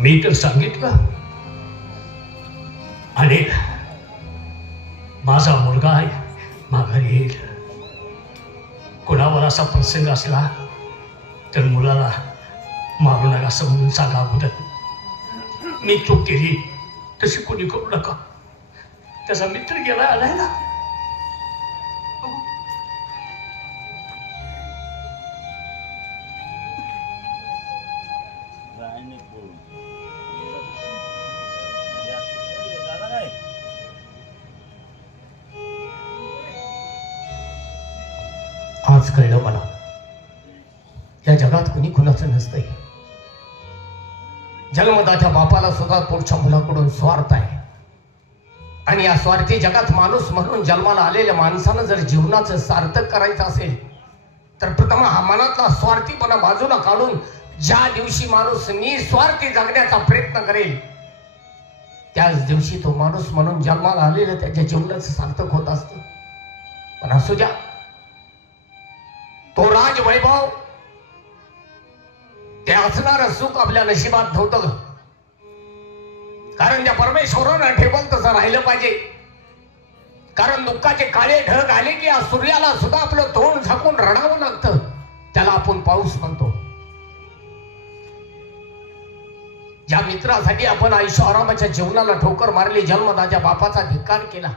मी तर सांगितलं. आणि माझा मुलगा आहे, माघारी येईल. कोणावर असा प्रसंग असला तर मुलाला मारू नका असं म्हणून सांगा अगोदर. मी चूक केली तशी कोणी करू नका. त्याचा मित्र गेला आलाय ना. आज कळलं मला, या जगात कुणी कुणाचं नसतंय. जन्मदात्या बापाला सुद्धा पुढच्या मुलाकडून स्वार्थ आहे. आणि या स्वार्थी जगात माणूस म्हणून जन्माला आलेल्या माणसानं जर जीवनाचं सार्थक करायचं असेल तर प्रथम हा मनातला स्वार्थीपणा बाजूला काढून ज्या दिवशी माणूस निस्वार्थी जगण्याचा प्रयत्न करेल त्याच दिवशी तो माणूस म्हणून जन्माला आलेलं त्याच्या जीवनाचं सार्थक होत असतं. पण असू द्या, तो राजवैभव ते असणारं सुख आपल्या नशिबात नव्हतं. कारण त्या परमेश्वरानं ठेवलं तसं राहिलं पाहिजे. कारण दुःखाचे काळे ढग आले की या सूर्याला सुद्धा आपलं तोंड झाकून रडावं लागतं. त्याला आपण पाऊस म्हणतो. ज्या मित्रासाठी आपण आयुष्य आरामाच्या जीवनाला ठोकर मारली, जन्मदात्या बापाचा धिक्कार केला,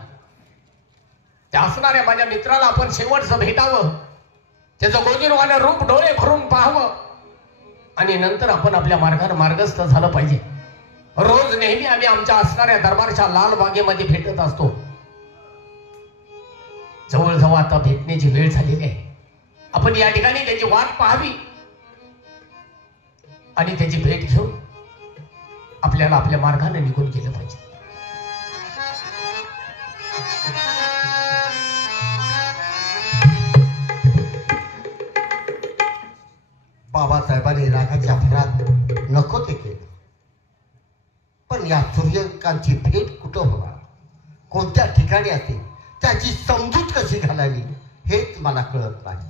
त्या असणाऱ्या माझ्या मित्राला आपण शेवटचं भेटावं, त्याचं गोजीरवानं रूप डोळे भरून पाहावं आणि नंतर आपण आपल्या मार्गाने मार्गस्थ झालं पाहिजे. रोज नेहमी आम्ही आमच्या असणाऱ्या दरबारच्या लाल बागेमध्ये भेटत असतो. जवळजवळ आता भेटण्याची वेळ झालेली आहे. आपण या ठिकाणी त्याची वाट पाहावी आणि त्याची भेट घेऊन आपल्याला आपल्या मार्गाने निघून गेलं पाहिजे. बाबासाहेबांनी रागाच्या भरात नको ते केलं. पण या सूर्यकांतची भेट कुठं होणार, कोणत्या ठिकाणी असेल, त्याची समजूत कशी घालावी हेच मला कळत नाही.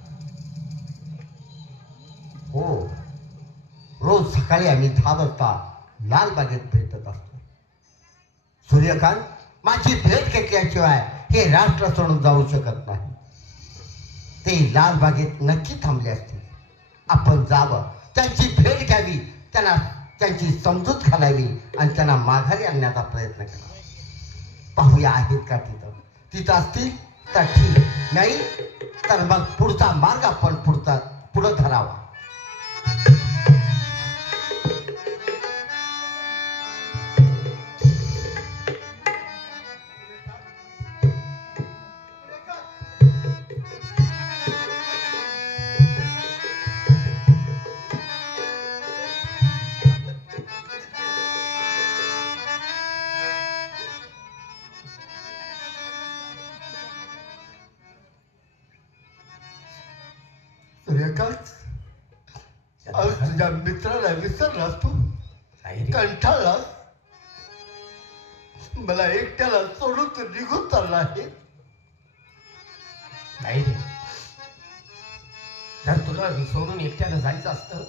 हो, रोज सकाळी आम्ही 10 वाजता लालबागेत भेटत असतो. सूर्यकांत माझी भेट घेतल्याशिवाय हे राष्ट्र सोडून जाऊ शकत नाही. ते लालबागेत नक्की थांबले असतील. आपण जावं, त्यांची भेट घ्यावी, त्यांना त्यांची समजूत घालावी आणि त्यांना माघारी आणण्याचा प्रयत्न करा. पाहूया आहेत का तिथं असतील तर ठीक, नाही तर मग पुढचा मार्ग आपण पुढं धरावा. सूर्यकांत, आज तुझ्या मित्राला विसरलास तू, कंटाळलास, मला एकट्याला सोडून तू निघून चालला आहे. नाही रे, जर तुला सोडून एकट्याला जायचं असतं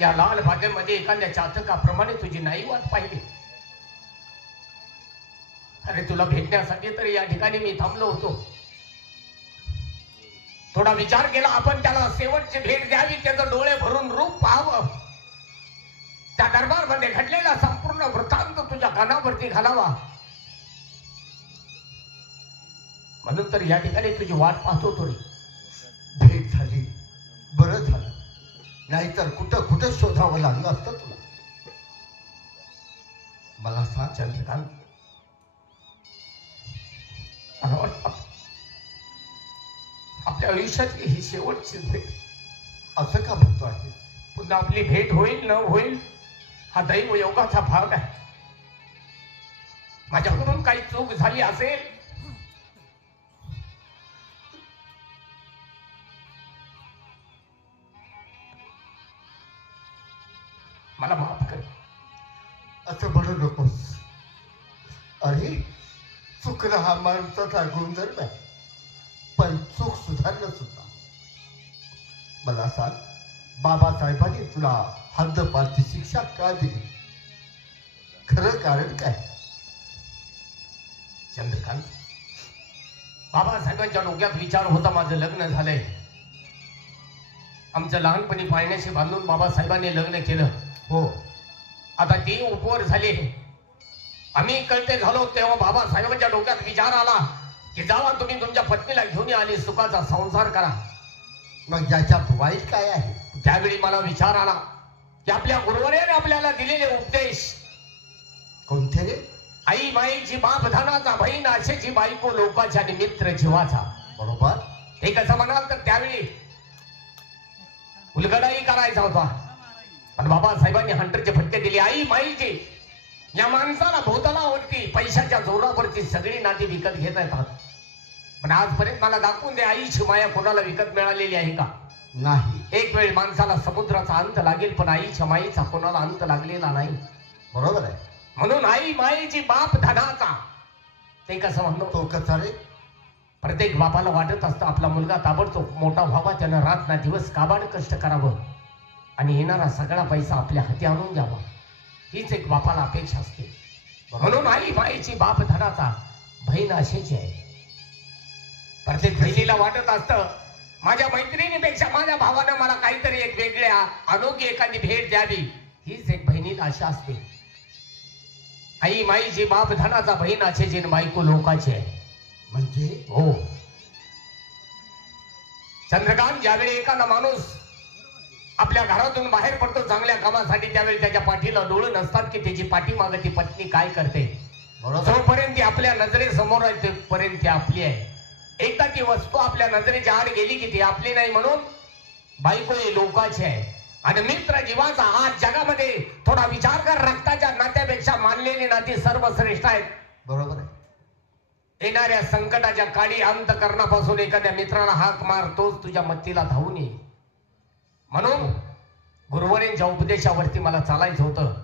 या लाल बागेमध्ये एखाद्या चातकाप्रमाणे तुझी नाही वाट पाहिली. अरे तुला भेटण्यासाठी तर या ठिकाणी मी थांबलो होतो. थोडा विचार केला, आपण त्याला शेवटची भेट द्यावी, त्याचं डोळे भरून रूप पाहावं, त्या दरबारमध्ये घडलेला संपूर्ण वृत्तांत तुझ्या कानावरती घालावा. म्हणून तर या ठिकाणी तुझी वाट पाहतो. थोडी भेट झाली, बरं झालं, नाहीतर कुठं शोधावं लागलं असतं तुला. मला सांग चंद्रकांत, आपल्या आयुष्यातली ही शेवटची भेट. असं का म्हणतो आहे? पुन्हा आपली भेट होईल न होईल हा दैव योगाचा भाग आहे. माझ्याकडून काही चूक झाली असेल मला माफ कर. असं म्हणू नकोस. अरे चुकणं हा माणसाचा गुणधर्म आहे, पण चूक सुधारणं सुद्धा. मला सांग, बाबासाहेबांनी तुला हद्दपारची शिक्षा का दिली? खरं कारण काय? चंद्रकांत, बाबासाहेबांच्या डोक्यात विचार होता माझं लग्न झालंय, आमचं लहानपणी पाळण्याशी बांधून बाबासाहेबांनी लग्न केलं. हो, आता ती उपवर झाली, आम्ही कळते झालो, तेव्हा बाबासाहेबांच्या डोक्यात विचार आला की जावा तुम्ही तुमच्या पत्नीला घेऊन या आणि सुखाचा संसार करा. मग याच्यात वाईट काय आहे? त्यावेळी मला विचार आला की आपल्या गुरुवराने आपल्याला दिलेले उपदेश, कोणते रे? आई माईची बाप धनाचा, बहीण आशेची, बायको लोकाच्या आणि मित्र जीवाचा. बरोबर. हे कसं म्हणाल तर त्यावेळी उलगडाही करायचा होता, पण बाबासाहेबांनी हंटरचे फटके दिले. आई माईची या माणसाला भोवतालावरती पैशाच्या जोरावरती सगळी नाती विकत घेत येतात, पण आजपर्यंत मला दाखवून दे आईची माया कोणाला विकत मिळालेली आहे का? नाही. एक वेळ माणसाला समुद्राचा अंत लागेल, पण आईच्या माईचा कोणाला अंत लागलेला नाही. बरोबर आहे. म्हणून आई माईची बाप धनाचा, ते कसं म्हणतो? तो कसा रे? प्रत्येक बापाला वाटत असतं आपला मुलगा ताबडतोब मोठा व्हावा, त्यानं रात ना दिवस काबाड कष्ट करावं आणि येणारा सगळा पैसा आपल्या हाती आणून द्यावा, हीच एक बापाला अपेक्षा असते. म्हणून आई माईची बाप धनाचा, बहीण आशेची आहे. प्रत्येक बहिणीला वाटत असतं माझ्या मैत्रिणीपेक्षा माझ्या भावानं मला काहीतरी एक वेगळ्या अनोखी एखादी भेट द्यावी, हीच एक बहिणीला आशा असते. आई माईची बाप धनाचा, बहीण आशेची, बायको लोकाची आहे. म्हणजे? हो चंद्रकांत, ज्यावेळी एखादा माणूस आपल्या घरातून बाहेर पडतो चांगल्या कामासाठी, त्यावेळी त्याच्या पाठीला डोळे नसतात की त्याची पाठीमागे ती पत्नी काय करते. जोपर्यंत ती आपल्या नजरेसमोर आहे तोपर्यंत ती आपली आहे. एकदा ती वस्तू आपल्या नजरेच्या आड गेली की ती आपली नाही, म्हणून बायको ही लोकाची आहे. आणि मित्र जीवाचा, आज जगामध्ये थोडा विचार कर, रक्ताच्या नात्यापेक्षा मानलेली नाती सर्वश्रेष्ठ आहेत. बरोबर आहे. येणाऱ्या संकटाच्या काळी अंतकरणापासून एखाद्या मित्राला हाक मार, तोच तुझ्या मत्तीला धावून येईल. म्हणून गुरुवरांच्या उपदेशावरती मला चालायचं होतं.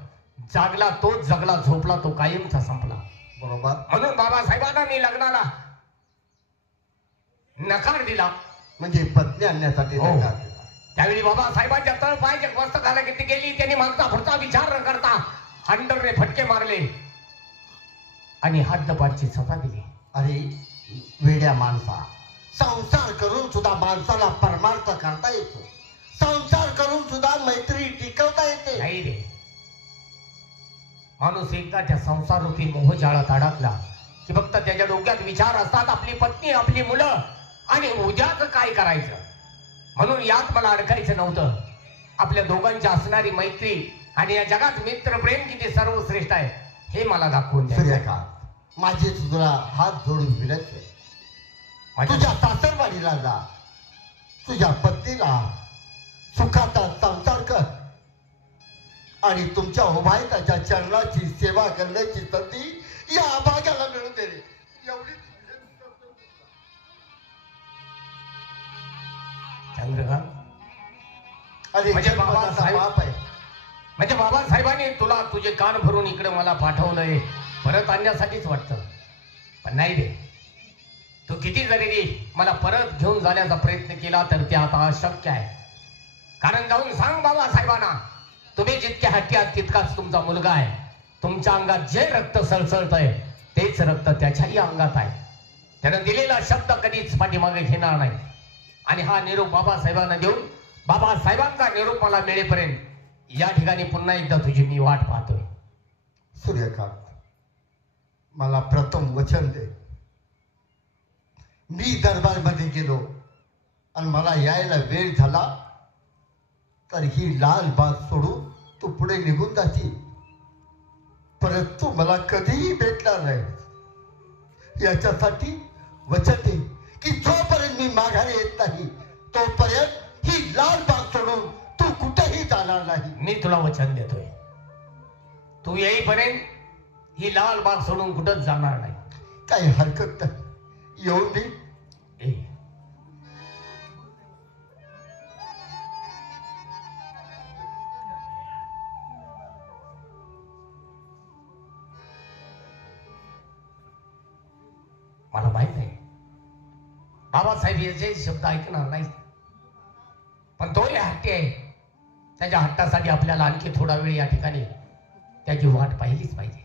जागला तोच जगला, झोपला तो कायमचा संपला. बरोबर. म्हणून बाबासाहेबांना मी लग्नाला नकार दिला. म्हणजे पत्नी आणण्यासाठी हो. नकार दिला. त्यावेळी बाबासाहेबांच्या तळपायच्या पुस्तकाला किती गेली, त्यांनी मागचा पुढचा विचार न करता हंटरने फटके मारले आणि हद्दपारची सजा दिली. अरे वेड्या माणसा, संसार करून सुद्धा माणसाला परमार्थ करता येतो. संसार करून सुद्धा मैत्री टिकवता येते. नाही रे, माणूस एकदा त्या संसार रूपी मोहजाळात अडकला की फक्त त्याच्या डोक्यात विचार असतात आपली पत्नी, आपली मुलं आणि उद्याच काय करायचं. म्हणून यात मला अडकायचं नव्हतं. आपल्या दोघांची असणारी मैत्री आणि या जगात मित्र प्रेम किती सर्वश्रेष्ठ आहे हे मला दाखवून द्या. सूर्यकांत, माझी तुला हात जोडून विनंती आहे, तुझ्या सासरवाडीला जा, तुझ्या पत्नीला सुखाचा संसार कर आणि तुमच्या उभायताच्या चरणाची सेवा करण्याची संधी या अभाग्याला मिळून दे रे. एवढी चंद्रकांत, अरे म्हणजे बाबासाहेब- बाप आहे. म्हणजे बाबासाहेबांनी तुला तुझे कान भरून इकडे मला पाठवलंय परत आणण्यासाठीच वाटतं. पण नाही रे, तू किती जरी मला परत घेऊन जाण्याचा प्रयत्न केला तर ते आता अशक्य आहे. कारण जाऊन सांग बाबासाहेबांना, तुम्ही जितके हट्टी आहात तितकाच तुमचा मुलगा आहे. तुमच्या अंगात जे रक्त सळसळतंय तेच रक्त त्याच्याही अंगात आहे. त्यानं दिलेला शब्द कधीच पाठीमागे घेणार नाही. आणि हा निरोप बाबासाहेबांना देऊन बाबासाहेबांचा निरोप मला मिळेपर्यंत या ठिकाणी पुन्हा एकदा तुझी मी वाट पाहतोय. सूर्यकांत, मला प्रथम वचन दे, मी दरबारमध्ये गेलो आणि मला यायला वेळ झाला तर ही लाल बाग सोडून तू पुढे निघून जाशील, परत तू मला कधीही भेटणार नाही. याच्यासाठी वचन दे की जोपर्यंत मी माघारी येत नाही तोपर्यंत ही लाल बाग सोडून तू कुठेही जाणार नाही. मी तुला वचन देतोय, तू येईपर्यंत ही लाल बाग सोडून कुठंच जाणार नाही. काही हरकत नाही, येऊन दे. ए, मला माहित आहे बाबासाहेब याचे शब्द ऐकणार नाही, पण तो हट्टी आहे. त्याच्या हट्टासाठी आपल्याला आणखी थोडा वेळ या ठिकाणी त्याची वाट पाहिलीच पाहिजे.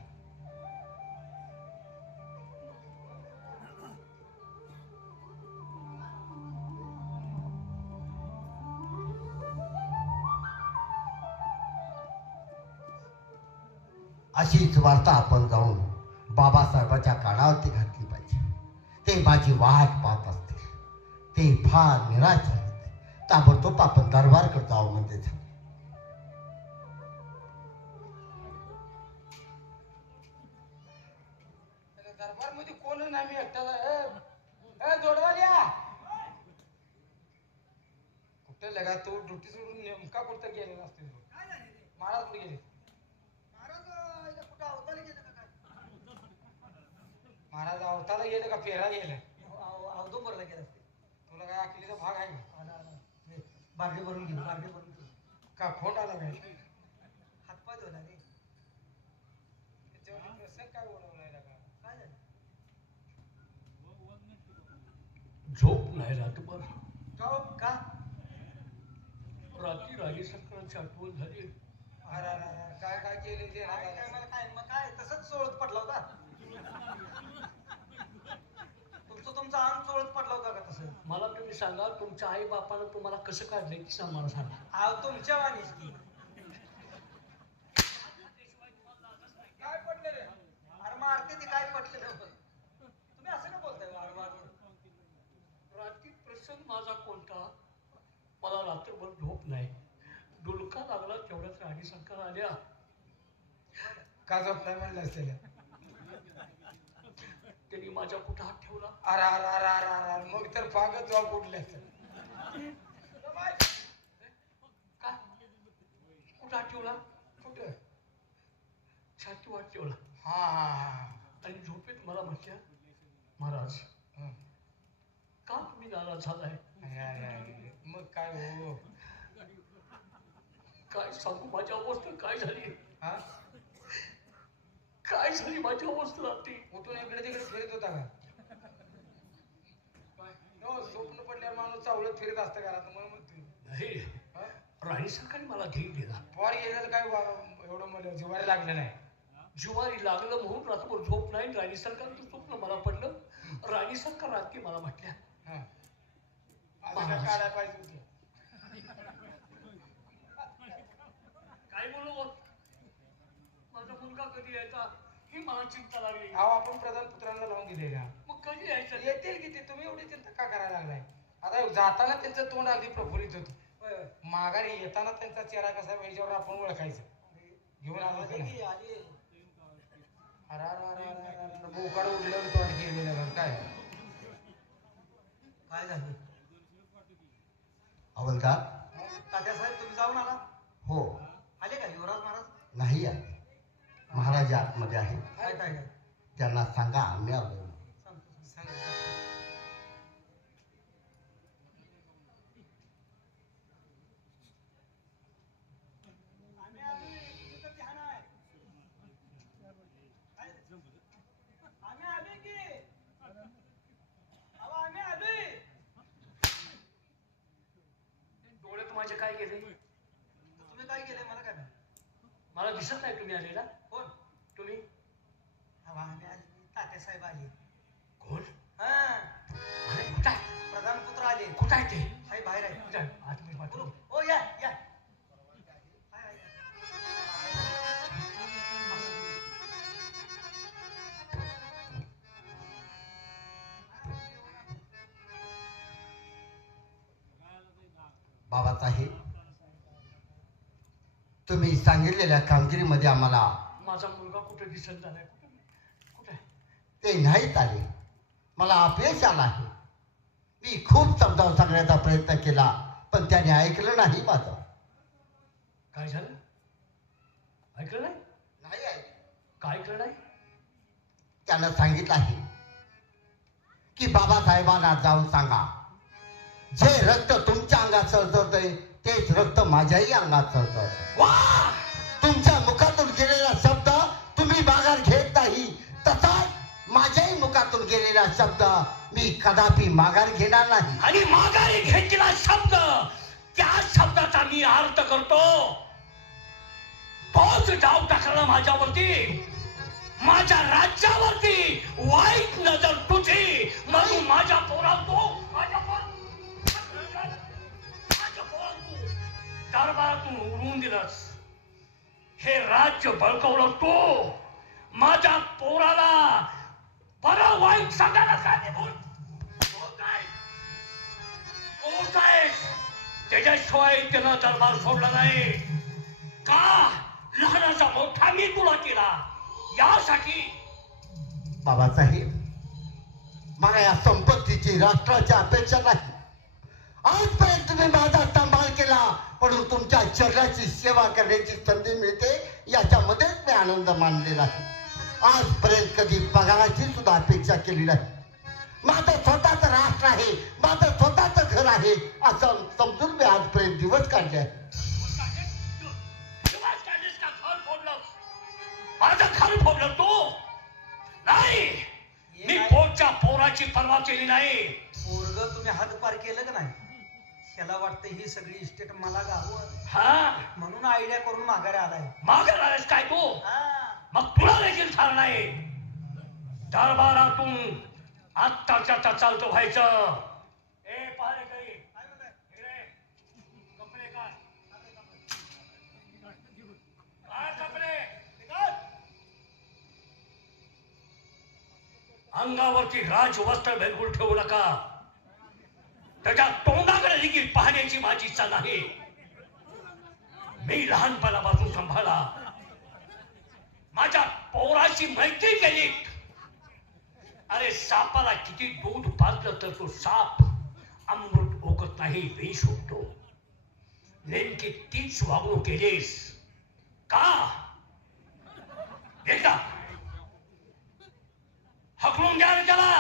अशीच वार्ता आपण जाऊन बाबासाहेबाच्या कानावरती घातली पाहिजे. ते माझी वाट पाहत असते. ते फार निराश झाले. ताबडतोब आपण दरबारकडे जाऊ म्हणजे झाले. दरबार मध्ये कोण नाही, मी एकटा जोडवाल्या कुठे लगा तो ड्युटी सोडून नेमका कुठं गेलेला असतो. महाराज कुठे गेले? महाराज अवताला गेले का फेरा गेले? औदुंबरला गेला असते. तुला काय अकलीचा भाग आहे का? बारडे भरून घेऊ, बारडे भरून घेऊ. का खोंड आला काय? हातपाय धुवला रे. त्याच्यावर प्रसंग काय बोलवलाय का? काय झालं? झोप नाही रातभर. का? रात्री राणी सरकारांची आठवण झाली. अरे अरे अरे, काय काय केले ते काय मला काय मग काय तसंच चोळत पडला होता. तुमचा अंग चोळत पडला होता का तसं? मला तुम्ही सांगा, तुमच्या आई बापानं तुम्हाला कसं काढलंय की सांग मला सांगा. अहो तुमच्या वाणीच की. काय पडले रे? अरे मारते ते काय पटले नव्हतं. तुम्ही असं का बोलताय वारंवार? रात्री प्रसंग माझा कोणता, मला रात्रभर झोप नाही. डुलका लागला तेवढ्याच राणी सरकार आल्या. का झोप नाही म्हणलं असलेलं? त्यांनी माझ्या कुठं हात ठेवला. अरे अरे अरे अरे अरे, मग तर पागत जाऊ कुठले असते. काय कुठं हात ठेवला? कुठं? छाती वाट ठेवला. हा हा हा. आणि झोपेत मला म्हटल्या, महाराज हं. का तुम्ही नाराज झालाय? अरे अरे अरे, मग काय हो? काय सांगू माझी अवस्था काय झाली. हा? काय झाली माझी अवस्था रात्री. उठून इकडे तिकडे फिरत होता का? हो, स्वप्न पडल्यावर माणूस चावळत फिरत असतं घरात, म्हणून म्हणतोय. नाही, हा? राणी सरकारने मला धीर दिला. पोर गेलेलं काय एवढं मला जिवायला लागलं नाही. जुवारी लागलं म्हणून रात्रभर झोप नाही. राणी सरकारचं स्वप्न मला पडलं. राणी सरकार रात्री मला म्हटल्या, हा. असं काय काढायला पाहिजे होतं. काय बोलू बघ, माझा मुलगा कधी यायचा ही मला चिंता लागली. अहो, आपण प्रधान पुत्रांना लावून दिले का? मग कधी यायचं? येतील किती, तुम्ही एवढी चिंता का करायला लागलाय? आता जाताना त्यांचं तोंड अगदी प्रफुल्लित होतं. होय, होय. माघारी येताना त्यांचा चेहरा कसा याच्यावर आपण ओळखायचं. घेऊन आलो का आली नाही? की, आली. अरे अरे अरे अरे अरे, बोकाड उडल्यावर तोंड गेलेलं का काय? काय झालं? हवलदार. तात्यासाहेब तुम्ही जाऊन आला? हो. आले का युवराज महाराज? नाही आले. महाराज आतमध्ये आहे. काय काय काय? त्यांना सांगा आम्ही आलो. सांगतो. सांग, सांग. आम्ही आलोय, तुझं ध्यान आहे. आम्ही आलोय की. अहो, आम्ही आलोय. डोळ्यात माझे काय गेले? तुम्ही काय केलंय मला काय माहित? मला दिसत नाही तुम्ही आलेला. कोण? तुम्ही अहो, आम्ही आले. तात्यासाहेब आले. कोण? हा, अरे कुठं आहे? प्रधान पुत्र आले. कुठं आहे ते? हाय, बाहेर आहे. कुठं आहे? आतमध्ये बोलू. पाठवू. हो, या या. हाय, हाय, बाबासाहेब, तुम्ही सांगितलेल्या कामगिरीमध्ये आम्हाला माझा मुलगा कुठे दिसत झालाय? कुठे आहे? ते नाहीच आले. मला अपयश आला आहे. मी खूप समजावून सांगण्याचा प्रयत्न केला, पण त्याने ऐकलं नाही माझं. काय झालं? ऐकलं नाही? नाही ऐकलं. काय ऐकलं नाही? त्यानं सांगितलं आहे की बाबासाहेबांना जाऊन सांगा, जे रक्त तुमच्या अंगात सळसळतंय तेच रक्त माझ्याही अंगात सळसळतंय. वाह! तुमच्या मुखातून गेलेला शब्द तुम्ही माघार घेत नाही, तसाच माझ्याही मुखातून गेलेला शब्द मी कदापि माघार घेणार नाही. आणि माघारी घेतलेला शब्द त्या शब्दाचा मी अर्थ करतो. तोच डाव टाकला माझ्यावरती, माझ्या राज्यावरती वाईट नजर तुझी, म्हणून माझ्या पोराला तू दरबारातून उडवून दिलंस. हे राज्य बळकवलं तू. माझ्या पोराला बरं वाईट सांगायला सांगितलं. तू काय त्याच्याशिवाय त्यानं दरबार सोडला नाही का? लहानाचा मोठा मी तुला केला यासाठी. बाबासाहेब, मला या संपत्तीची राष्ट्राची अपेक्षा नाही. आजपर्यंत तुम्ही माझा सांभाळ केला, म्हणून तुमच्या शरीराची सेवा करण्याची संधी मिळते याच्यामध्येच मी आनंद मानलेला आहे. आजपर्यंत कधी पगाराची सुद्धा अपेक्षा केली नाही. माझं स्वतःच राष्ट्र आहे, माझं स्वतःच घर आहे असं समजून मी आजपर्यंत दिवस काढले आहे. माझं घर फोडलं तू नाही. मी पोटच्या पोराची पर्वा केली नाही. पोरग तुम्ही हातपार केलं का नाही? त्याला वाटतं ही सगळी इस्टेट मला गावं, हा म्हणून आयडिया करून माघारी आलाय. मागे राहिलेस काय तू? हा. मग तुला देखील ठार नाही. दरबारातून आत्ताच्या चालतो व्हायचं. ए पहारेकरी, इकडे कपडे काढ. काढ कपडे. अंगावरती राजवस्त्र बिलकुल ठेवू नका. त्याच्या तोंडाकडे देखील पाहण्याची माझी इच्छा नाही. मी लहानपणापासून सांभाळला. माझ्या पोराची मैत्री केली. अरे सापाला किती दूध पाजलं तर तो साप अमृत ओकत नाही, विष होतो. नेमकी तीच वागणूक केलीस का? एकदा हकलून द्या रे त्याला.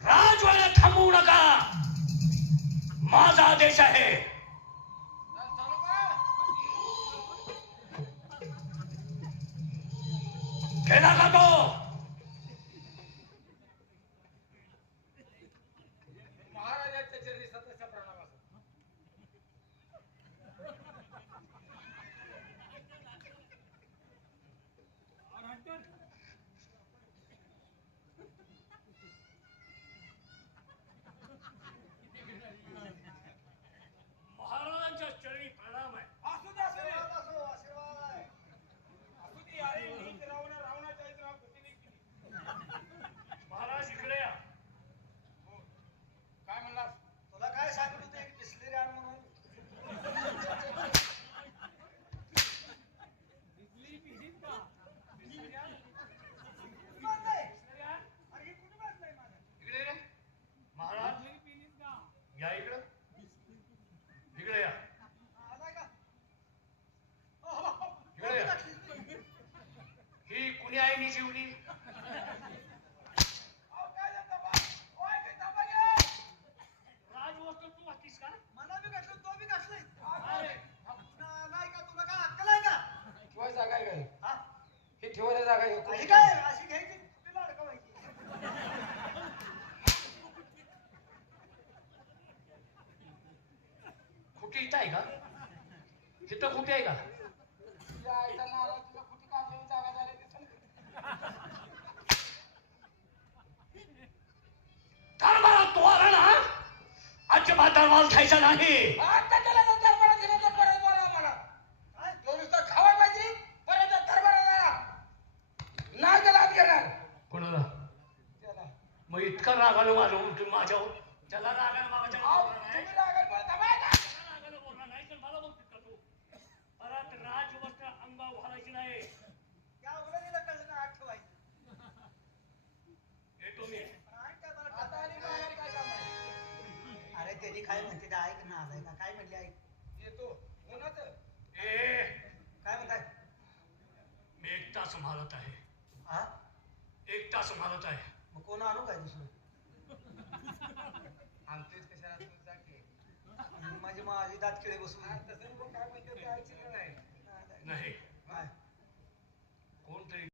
राजवाड्यात थांबवू नका. माझा आदेश आहे. गेला का तो? महाराजांच्या चरणी सतत प्रणाम असो. महाराजांच्या चरणी प्रणाम आहे. असू दे, असू दे. असू दे. अरे नीत रावणाच्या इथं राव कुठे नाही केली. महाराज इकडे या. हो. काय म्हणलास? तुला काय सांगितलं होतं एक बिस्लेरी आण म्हणून? इकडे रे. महाराज या इकडं. इकडे या. इकडे या. ही कुणी आहे नी जीवली? राजवस्त्र तू वाचतीस का? मला बी घातलं, तो बी घातलंय. अरे, नाही का, तुला काय अक्कल आहे का? ठेवायची जागा आहे काय? हा? हे ठेवायला जागा आहे. अशी काय अशी घ्यायची, तिला अडकवायची. कुठे इथं आहे का? इथं कुठे आहे का? या आईचा नारळ तुला कुठे काढलेली जागा झाली ते सांग. दरबारात तू आला ना, अजिबात दरबार खायचा नाही. आता त्याला जर दरबारात गेला तर परत बोलावं मला. काय? तो नुसतं खावा पाहिजे, परत जर दरबारात आला, नाही त्याला आत घेणार. कोणाला? त्याला. मग इतका रागानं माझं उलटून माझ्यावर. त्याला रागानं मागाच्या अहो, तुम्ही रागात बोलता माहिती आहे? रागानं बोलणार नाही तर मला बोलतोस का तू? परत राजवस्त्र अंगावर घालायची नाही. त्या उघडीला कळलं ना, आत ठेवायची. येतो मी. पण आण काय मला आता टाका. आणि बाहेर काय काम आहे? अरे त्यांनी काय म्हणते ते ऐक ना, आलाय का? काय म्हणले ऐक. येतो. उन्हाचं. ए, काय म्हणताय? मी एकटा संभाळत आहे. हा? एकटा संभाळत आहे. मग कोण आणू काय दुसरं? आमचेच कशाला तू जा की. माझी दात किळे बसून. तसं नको काय म्हणते ते ऐकलं नाही. नाही. काय?